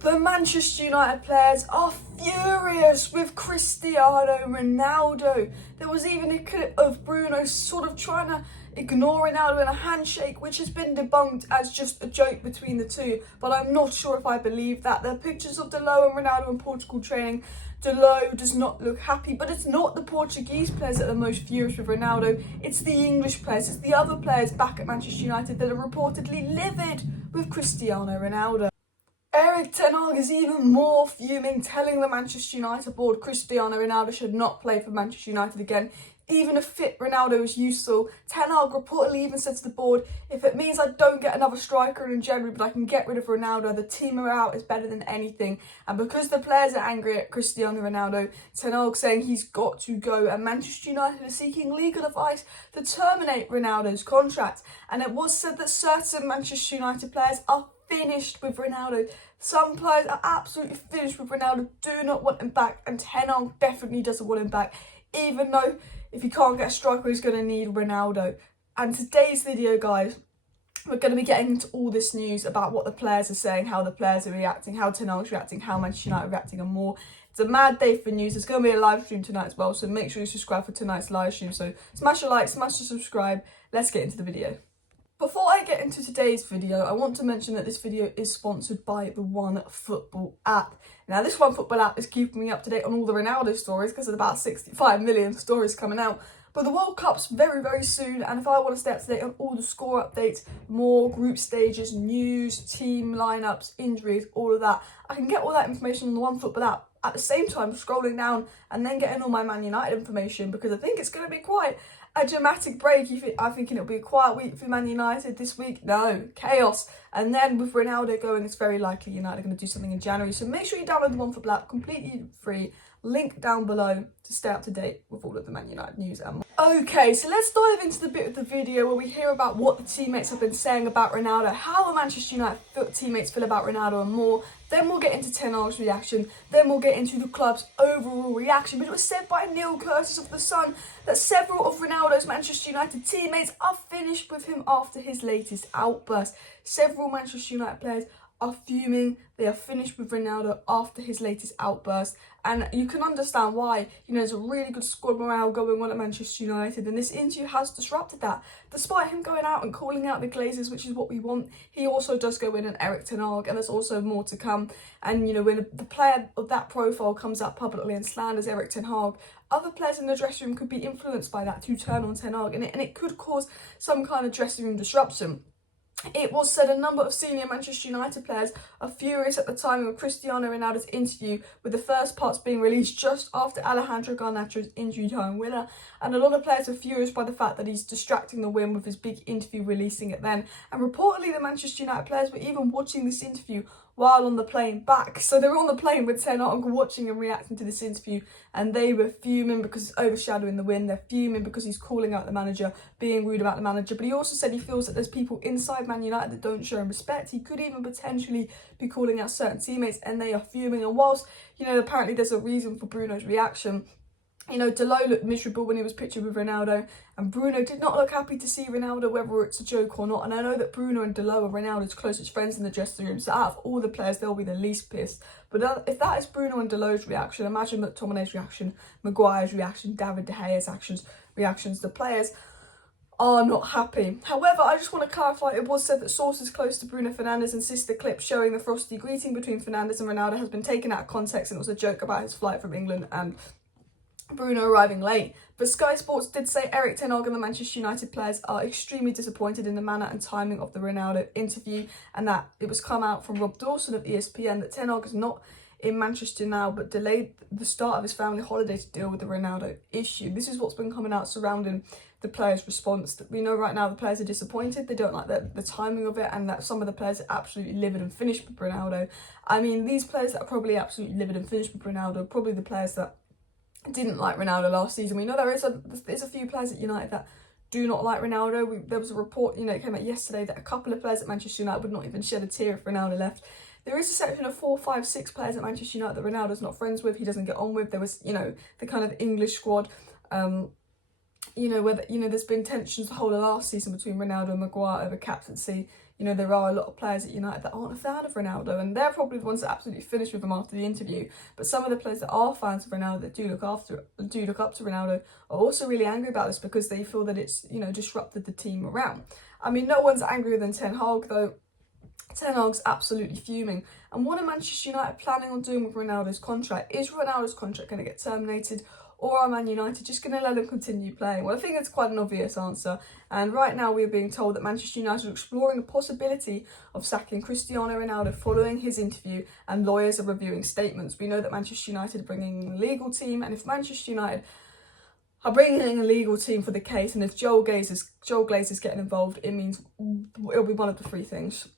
The Manchester United players are furious with Cristiano Ronaldo. There was even a clip of Bruno sort of trying to ignore Ronaldo in a handshake, which has been debunked as just a joke between the two, but I'm not sure if I believe that. There are pictures of Dalot and Ronaldo in Portugal training. Dalot does not look happy, but it's not the Portuguese players that are most furious with Ronaldo, it's the English players, it's the other players back at Manchester United that are reportedly livid with Cristiano Ronaldo. Erik is even more fuming, telling the Manchester United board Cristiano Ronaldo should not play for Manchester United again. Even if fit Ronaldo is useful. Ten Hag reportedly even said to the board, if it means I don't get another striker in January but I can get rid of Ronaldo, the team morale is better than anything. And because the players are angry at Cristiano Ronaldo, Ten Hag saying he's got to go, and Manchester United are seeking legal advice to terminate Ronaldo's contract. And it was said that certain Manchester United players are finished with Ronaldo. Some players are absolutely finished with Ronaldo, do not want him back, and Ten Hag definitely doesn't want him back, even though if he can't get a striker, he's going to need Ronaldo. And today's video, guys, we're going to be getting into all this news about what the players are saying, how the players are reacting, how Ten Hag's reacting, how Manchester United are reacting, and more. It's a mad day for news. There's going to be a live stream tonight as well, so make sure you subscribe for tonight's live stream. So smash a like, smash a subscribe. Let's get into the video. Before I get into today's video, I want to mention that this video is sponsored by the OneFootball app. Now, this OneFootball app is keeping me up to date on all the Ronaldo stories because there's about 65 million stories coming out. But the World Cup's very, very soon, and if I want to stay up to date on all the score updates, more group stages, news, team lineups, injuries, all of that, I can get all that information on the OneFootball app at the same time scrolling down and then getting all my Man United information, because I think it's going to be quite a dramatic break. I'm thinking it'll be a quiet week for Man United this week. No, chaos. And then with Ronaldo going, it's very likely United are going to do something in January. So make sure you download the OneFootball app, completely free. Link down below to stay up to date with all of the Man United news and more. Okay, so let's dive into the bit of the video where we hear about what the teammates have been saying about Ronaldo, how the Manchester United teammates feel about Ronaldo and more. Then we'll get into Ten Hag's reaction. Then we'll get into the club's overall reaction. But it was said by Neil Curtis of The Sun that several of Ronaldo's Manchester United teammates are finished with him after his latest outburst. Several Manchester United players are fuming. They are finished with Ronaldo after his latest outburst, and you can understand why. You know, there's a really good squad morale going on at Manchester United, and this interview has disrupted that. Despite him going out and calling out the Glazers, which is what we want, he also does go in on Erik Ten Hag, and there's also more to come. And you know, when the player of that profile comes out publicly and slanders Erik Ten Hag, other players in the dressing room could be influenced by that to turn on Ten Hag, and it could cause some kind of dressing room disruption. It was said a number of senior Manchester United players are furious at the timing of Cristiano Ronaldo's interview, with the first parts being released just after Alejandro Garnacho's injury time winner. And a lot of players are furious by the fact that he's distracting the win with his big interview, releasing it then. And reportedly the Manchester United players were even watching this interview while on the plane back. So they were on the plane with Ten Hag watching and reacting to this interview, and they were fuming because it's overshadowing the win. They're fuming because he's calling out the manager, being rude about the manager. But he also said he feels that there's people inside Man United that don't show him respect. He could even potentially be calling out certain teammates, and they are fuming. And whilst, you know, apparently there's a reason for Bruno's reaction, you know, Dalot looked miserable when he was pictured with Ronaldo, and Bruno did not look happy to see Ronaldo, whether it's a joke or not. And I know that Bruno and Dalot are Ronaldo's closest friends in the dressing room, so out of all the players, they'll be the least pissed. But if that is Bruno and Dalot's reaction, imagine McTominay's reaction, Maguire's reaction, David De Gea's reactions. The players are not happy. However, I just want to clarify, it was said that sources close to Bruno Fernandes insist the clip showing the frosty greeting between Fernandes and Ronaldo has been taken out of context, and it was a joke about his flight from England and Bruno arriving late. But Sky Sports did say Erik Ten Hag and the Manchester United players are extremely disappointed in the manner and timing of the Ronaldo interview, and that it was come out from Rob Dawson of ESPN that Ten Hag is not in Manchester now, but delayed the start of his family holiday to deal with the Ronaldo issue. This is what's been coming out surrounding the players' response. We know right now the players are disappointed. They don't like the timing of it, and that some of the players are absolutely livid and finished with Ronaldo. I mean, these players that are probably absolutely livid and finished with Ronaldo are probably the players that didn't like Ronaldo last season. We know there's a few players at United that do not like Ronaldo. There was a report, you know, it came out yesterday that a couple of players at Manchester United would not even shed a tear if Ronaldo left. There is a section of 4, 5, 6 players at Manchester United that Ronaldo's not friends with, he doesn't get on with. There was, you know, the kind of English squad, you know, where, you know, there's been tensions the whole of last season between Ronaldo and Maguire over captaincy. you know, there are a lot of players at United that aren't a fan of Ronaldo, and they're probably the ones that absolutely finished with him after the interview. But some of the players that are fans of Ronaldo, that do look up to Ronaldo, are also really angry about this because they feel that it's, you know, disrupted the team around. I mean, no one's angrier than Ten Hag, though. Ten Hag's absolutely fuming. And what are Manchester United planning on doing with Ronaldo's contract? Is Ronaldo's contract going to get terminated, or are Man United just going to let him continue playing? Well, I think it's quite an obvious answer. And right now we are being told that Manchester United are exploring the possibility of sacking Cristiano Ronaldo following his interview, and lawyers are reviewing statements. We know that Manchester United are bringing in a legal team, and if Manchester United are bringing in a legal team for the case, and if Joel Glazer's getting involved, it means it'll be one of the three things.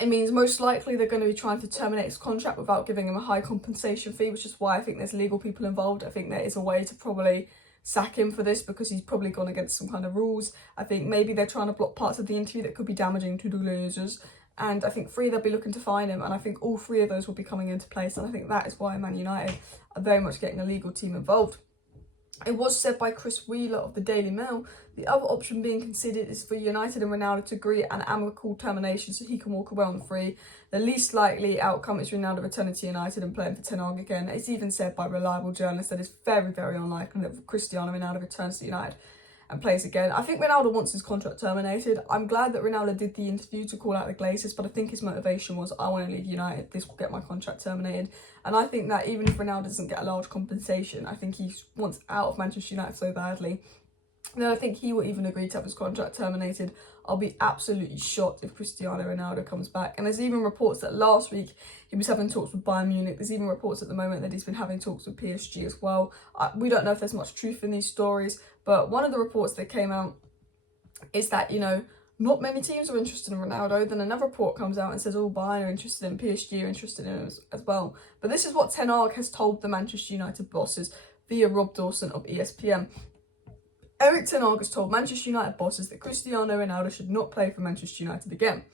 It means most likely they're going to be trying to terminate his contract without giving him a high compensation fee, which is why I think there's legal people involved. I think there is a way to probably sack him for this because he's probably gone against some kind of rules. I think maybe they're trying to block parts of the interview that could be damaging to the Glazers. And I think they'll be looking to fine him. And I think all three of those will be coming into place. And I think that is why Man United are very much getting a legal team involved. It was said by Chris Wheeler of the Daily Mail, the other option being considered is for United and Ronaldo to agree an amicable termination so he can walk away on the free. The least likely outcome is Ronaldo returning to United and playing for Ten Hag again. It's even said by reliable journalists that it's very, very unlikely that Cristiano Ronaldo returns to United and plays again. I think Ronaldo wants his contract terminated. I'm glad that Ronaldo did the interview to call out the Glazers, but I think his motivation was, I want to leave United, this will get my contract terminated. And I think that even if Ronaldo doesn't get a large compensation, I think he wants out of Manchester United so badly, then I think he will even agree to have his contract terminated. I'll be absolutely shocked if Cristiano Ronaldo comes back. And there's even reports that last week he was having talks with Bayern Munich. There's even reports at the moment that he's been having talks with PSG as well. We don't know if there's much truth in these stories, but one of the reports that came out is that, you know, not many teams are interested in Ronaldo. Then another report comes out and says, oh, Bayern are interested in, PSG are interested in him as well. But this is what Ten Hag has told the Manchester United bosses via Rob Dawson of ESPN. Erik Ten Hag has told Manchester United bosses that Cristiano Ronaldo should not play for Manchester United again.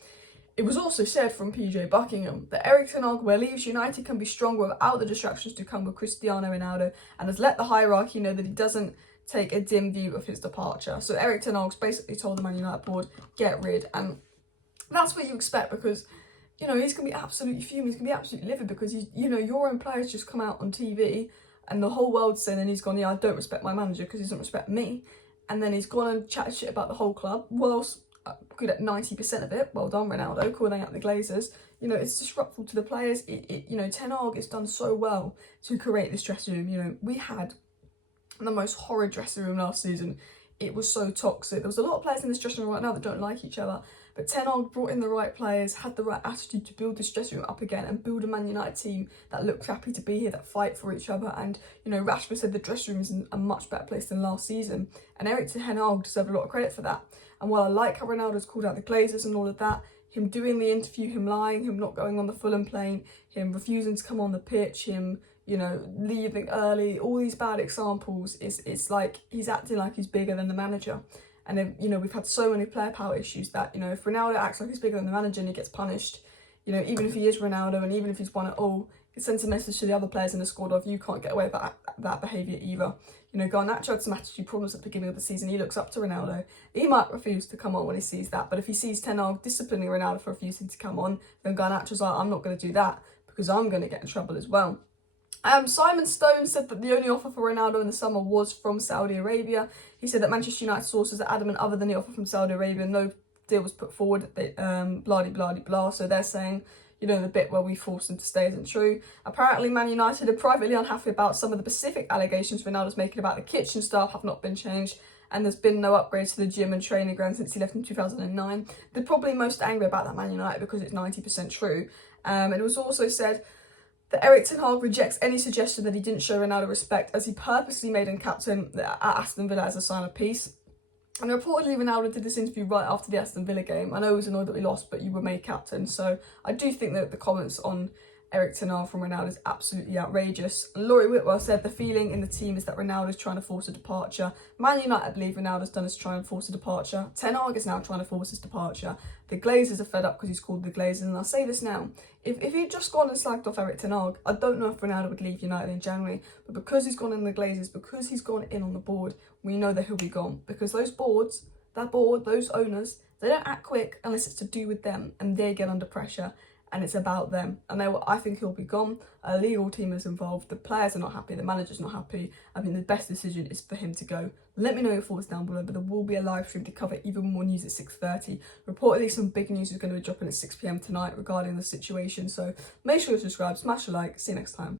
It was also said from PJ Buckingham that Erik Ten Hag believes United can be stronger without the distractions to come with Cristiano Ronaldo, and has let the hierarchy know that he doesn't take a dim view of his departure. So Erik Ten Hag's basically told the Man United board, get rid. And that's what you expect, because, you know, he's going to be absolutely fuming. He's going to be absolutely livid because, you know, your own players just come out on TV and the whole world's saying, and he's gone, yeah, I don't respect my manager because he doesn't respect me. And then he's gone and chatted shit about the whole club. Whilst good at 90% of it. Well done, Ronaldo, calling out the Glazers. You know, it's disruptful to the players. You know, Ten Hag has done so well to create this dressing room. You know, we had the most horrid dressing room last season. It was so toxic. There was a lot of players in this dressing room right now that don't like each other. But Ten Hag brought in the right players, had the right attitude to build this dressing room up again and build a Man United team that looks happy to be here, that fight for each other. And, you know, Rashford said the dressing room is in a much better place than last season. And Erik Ten Hag deserved a lot of credit for that. And while I like how Ronaldo's called out the Glazers and all of that, him doing the interview, him lying, him not going on the Fulham plane, him refusing to come on the pitch, him, you know, leaving early, all these bad examples, it's like he's acting like he's bigger than the manager. And then, you know, we've had so many player power issues that, you know, if Ronaldo acts like he's bigger than the manager and he gets punished, you know, even if he is Ronaldo and even if he's won it all, it sends a message to the other players in the squad of, you can't get away with that behaviour either. You know, Garnacho had some attitude problems at the beginning of the season. He looks up to Ronaldo. He might refuse to come on when he sees that. But if he sees Ten Hag disciplining Ronaldo for refusing to come on, then Garnacho's like, I'm not going to do that because I'm going to get in trouble as well. Simon Stone said that the only offer for Ronaldo in the summer was from Saudi Arabia. He said that Manchester United sources are adamant other than the offer from Saudi Arabia, no deal was put forward, blah. So they're saying, you know, the bit where we forced him to stay isn't true. Apparently, Man United are privately unhappy about some of the specific allegations Ronaldo's making about the kitchen staff have not been changed, and there's been no upgrades to the gym and training ground since he left in 2009. They're probably most angry about that, Man United, because it's 90% true. It was also said that Erik Ten Hag rejects any suggestion that he didn't show Ronaldo respect, as he purposely made him captain at Aston Villa as a sign of peace. And reportedly Ronaldo did this interview right after the Aston Villa game. I know he was annoyed that we lost, but you were made captain. So I do think that the comments on Erik Ten Hag from Ronaldo is absolutely outrageous. Laurie Whitwell said the feeling in the team is that Ronaldo's trying to force a departure. Man United believe Ronaldo's done is try and force a departure. Ten Hag is now trying to force his departure. The Glazers are fed up because he's called the Glazers. And I'll say this now, if he'd just gone and slagged off Erik Ten Hag, I don't know if Ronaldo would leave United in January. But because he's gone in the Glazers, because he's gone in on the board, we know that he'll be gone. Because those boards, those owners, They don't act quick unless it's to do with them and they get under pressure and it's about them. And I think he'll be gone. A legal team is involved. The players are not happy. The manager's not happy. I mean, the best decision is for him to go. Let me know your thoughts down below, but there will be a live stream to cover even more news at 6:30. Reportedly, some big news is going to be dropping at 6 p.m. tonight regarding the situation. So make sure you subscribe, smash a like. See you next time.